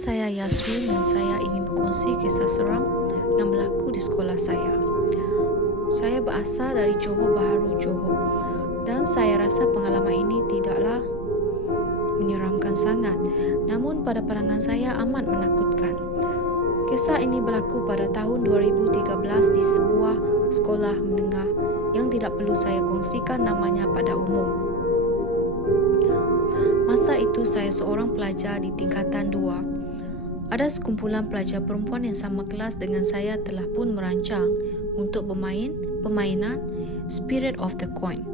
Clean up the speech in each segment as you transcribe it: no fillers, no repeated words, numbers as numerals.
saya Yasmin dan saya ingin berkongsi kisah seram yang berlaku di sekolah saya. Saya berasal dari Johor Bahru, Johor, dan saya rasa pengalaman ini tidaklah menyeramkan sangat, namun pada pandangan saya amat menakutkan. Kisah ini berlaku pada tahun 2013 di sebuah sekolah menengah yang tidak perlu saya kongsikan namanya pada umum. Masa itu saya seorang pelajar di tingkatan 2. Ada sekumpulan pelajar perempuan yang sama kelas dengan saya telah pun merancang untuk bermain permainan Spirit of the Coin.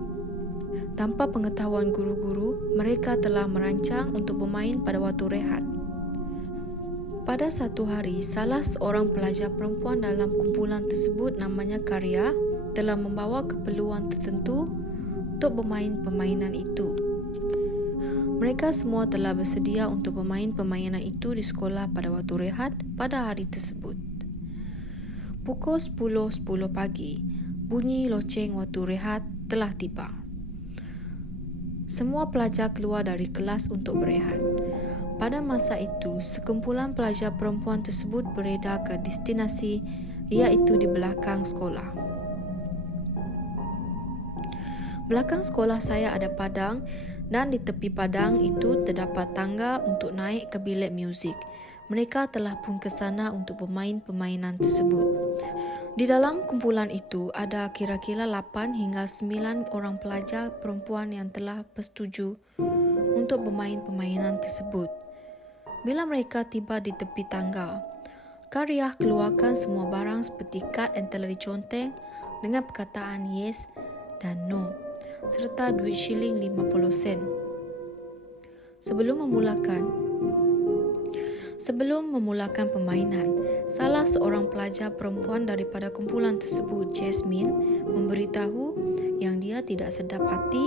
Tanpa pengetahuan guru-guru, mereka telah merancang untuk bermain pada waktu rehat. Pada satu hari, salah seorang pelajar perempuan dalam kumpulan tersebut namanya Karya telah membawa keperluan tertentu untuk bermain permainan itu. Mereka semua telah bersedia untuk bermain permainan itu di sekolah pada waktu rehat pada hari tersebut. Pukul 10.10 pagi, bunyi loceng waktu rehat telah tiba. Semua pelajar keluar dari kelas untuk berehat. Pada masa itu, sekumpulan pelajar perempuan tersebut beredar ke destinasi iaitu di belakang sekolah. Belakang sekolah saya ada padang dan di tepi padang itu terdapat tangga untuk naik ke bilik muzik. Mereka telah pun ke sana untuk bermain permainan tersebut. Di dalam kumpulan itu ada kira-kira 8 hingga 9 orang pelajar perempuan yang telah bersetuju untuk bermain permainan tersebut. Bila mereka tiba di tepi tangga, Karya keluarkan semua barang seperti kad yang telah diconteng dengan perkataan yes dan no, serta duit shilling 50 sen. Sebelum memulakan permainan, salah seorang pelajar perempuan daripada kumpulan tersebut, Jasmine, memberitahu yang dia tidak sedap hati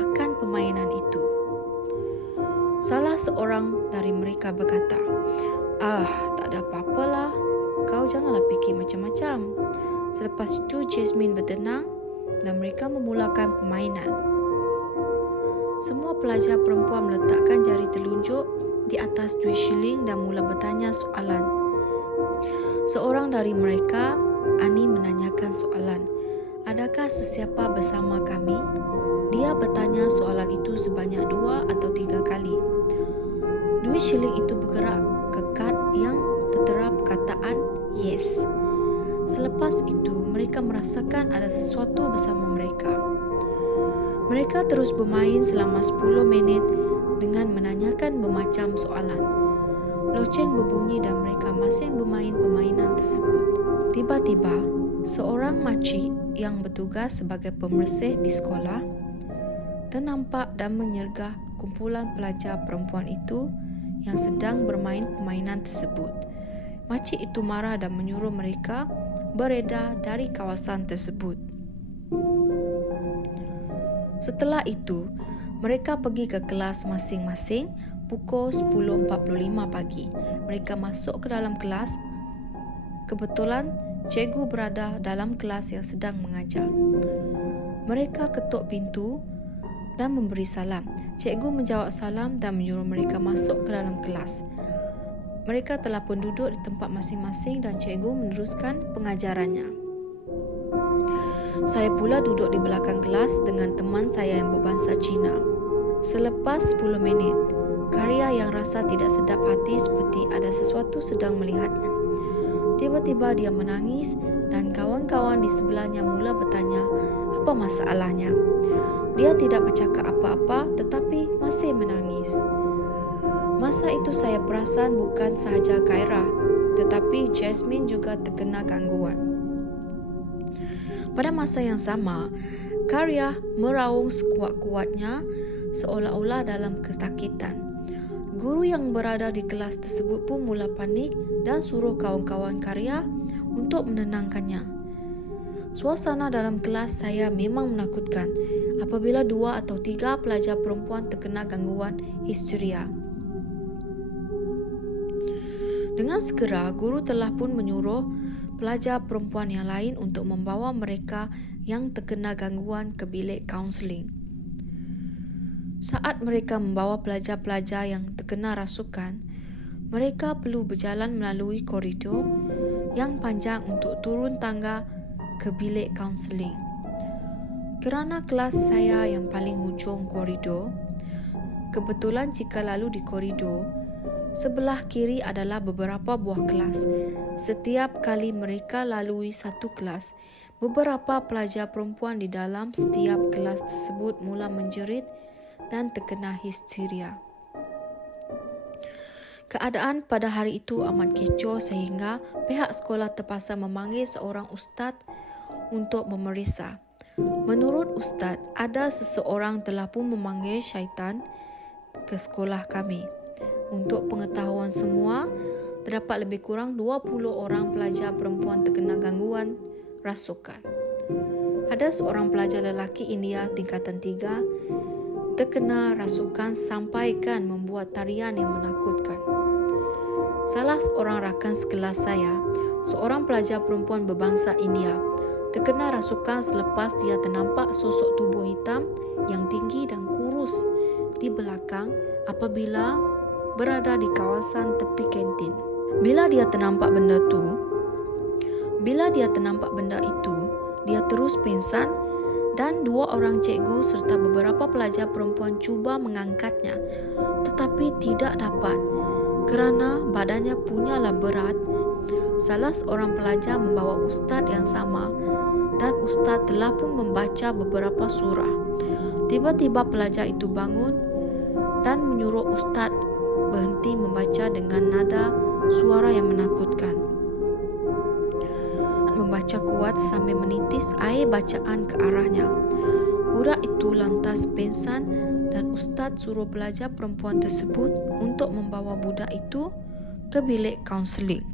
akan permainan itu. Salah seorang dari mereka berkata, tak ada apa-apalah, kau janganlah fikir macam-macam. Selepas itu, Jasmine bertenang dan mereka memulakan permainan. Semua pelajar perempuan meletakkan jari telunjuk di atas duit shilling dan mula bertanya soalan. Seorang dari mereka, Ani, menanyakan soalan, "Adakah sesiapa bersama kami?" Dia bertanya soalan itu sebanyak 2 atau 3 kali. Duit shilling itu bergerak ke kad yang tertera perkataan yes. Selepas itu, mereka merasakan ada sesuatu bersama mereka. Mereka terus bermain selama 10 minit dengan menanyakan bermacam soalan. Loceng berbunyi dan mereka masih bermain permainan tersebut. Tiba-tiba, seorang makcik yang bertugas sebagai pemersih di sekolah ternampak dan menyergah kumpulan pelajar perempuan itu yang sedang bermain permainan tersebut. Makcik itu marah dan menyuruh mereka beredar dari kawasan tersebut. Setelah itu, mereka pergi ke kelas masing-masing pukul 10.45 pagi. Mereka masuk ke dalam kelas. Kebetulan, cikgu berada dalam kelas yang sedang mengajar. Mereka ketuk pintu dan memberi salam. Cikgu menjawab salam dan menyuruh mereka masuk ke dalam kelas. Mereka telah pun duduk di tempat masing-masing dan cikgu meneruskan pengajarannya. Saya pula duduk di belakang kelas dengan teman saya yang berbangsa Cina. Selepas 10 minit, Karya yang rasa tidak sedap hati seperti ada sesuatu sedang melihatnya. Tiba-tiba dia menangis dan kawan-kawan di sebelahnya mula bertanya apa masalahnya. Dia tidak bercakap apa-apa tetapi masih menangis. Masa itu saya perasan bukan sahaja Kaira, tetapi Jasmine juga terkena gangguan. Pada masa yang sama, Karya meraung sekuat-kuatnya seolah-olah dalam kesakitan. Guru yang berada di kelas tersebut pun mula panik dan suruh kawan-kawan Karya untuk menenangkannya. Suasana dalam kelas saya memang menakutkan apabila 2 atau 3 pelajar perempuan terkena gangguan histeria. Dengan segera, guru telah pun menyuruh pelajar perempuan yang lain untuk membawa mereka yang terkena gangguan ke bilik kaunseling. Saat mereka membawa pelajar-pelajar yang terkena rasukan, Mereka perlu berjalan melalui koridor yang panjang untuk turun tangga ke bilik kaunseling. Kerana kelas saya yang paling hujung koridor, kebetulan jika lalu di koridor, sebelah kiri adalah beberapa buah kelas. Setiap kali mereka lalui satu kelas, beberapa pelajar perempuan di dalam setiap kelas tersebut mula menjerit dan terkena histeria. Keadaan pada hari itu amat kecoh sehingga pihak sekolah terpaksa memanggil seorang ustaz untuk memeriksa. Menurut ustaz, ada seseorang telah pun memanggil syaitan ke sekolah kami. Untuk pengetahuan semua, terdapat lebih kurang 20 orang pelajar perempuan terkena gangguan rasukan. Ada seorang pelajar lelaki India tingkatan 3 terkena rasukan sampaikan membuat tarian yang menakutkan. Salah seorang rakan sekelas saya, seorang pelajar perempuan berbangsa India, terkena rasukan selepas dia ternampak sosok tubuh hitam yang tinggi dan kurus di belakang apabila berada di kawasan tepi kantin. Bila dia ternampak benda itu, dia terus pingsan dan 2 orang cikgu serta beberapa pelajar perempuan cuba mengangkatnya, tetapi tidak dapat kerana badannya punyalah berat. Salah seorang pelajar membawa ustaz yang sama dan ustaz telah pun membaca beberapa surah. Tiba-tiba pelajar itu bangun dan menyuruh ustaz berhenti membaca dengan nada suara yang menakutkan. Membaca kuat sambil menitis air bacaan ke arahnya. Budak itu lantas pingsan dan ustaz suruh pelajar perempuan tersebut untuk membawa budak itu ke bilik kaunseling.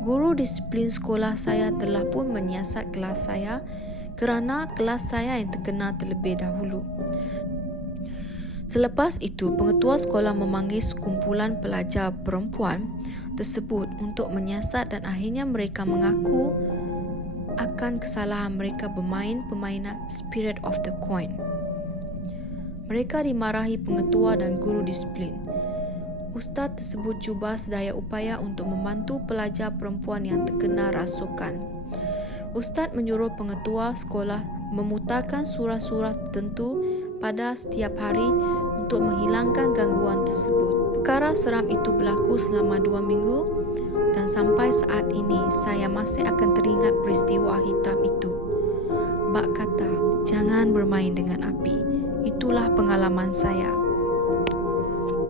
Guru disiplin sekolah saya telah pun menyiasat kelas saya kerana kelas saya yang terkena terlebih dahulu. Selepas itu, pengetua sekolah memanggil sekumpulan pelajar perempuan tersebut untuk menyiasat dan akhirnya mereka mengaku akan kesalahan mereka bermain permainan Spirit of the Coin. Mereka dimarahi pengetua dan guru disiplin. Ustaz tersebut cuba sedaya upaya untuk membantu pelajar perempuan yang terkena rasukan. Ustaz menyuruh pengetua sekolah memutarkan surah-surah tertentu pada setiap hari untuk menghilangkan gangguan tersebut. Perkara seram itu berlaku selama 2 minggu dan sampai saat ini saya masih akan teringat peristiwa hitam itu. Bak kata, jangan bermain dengan api. Itulah pengalaman saya.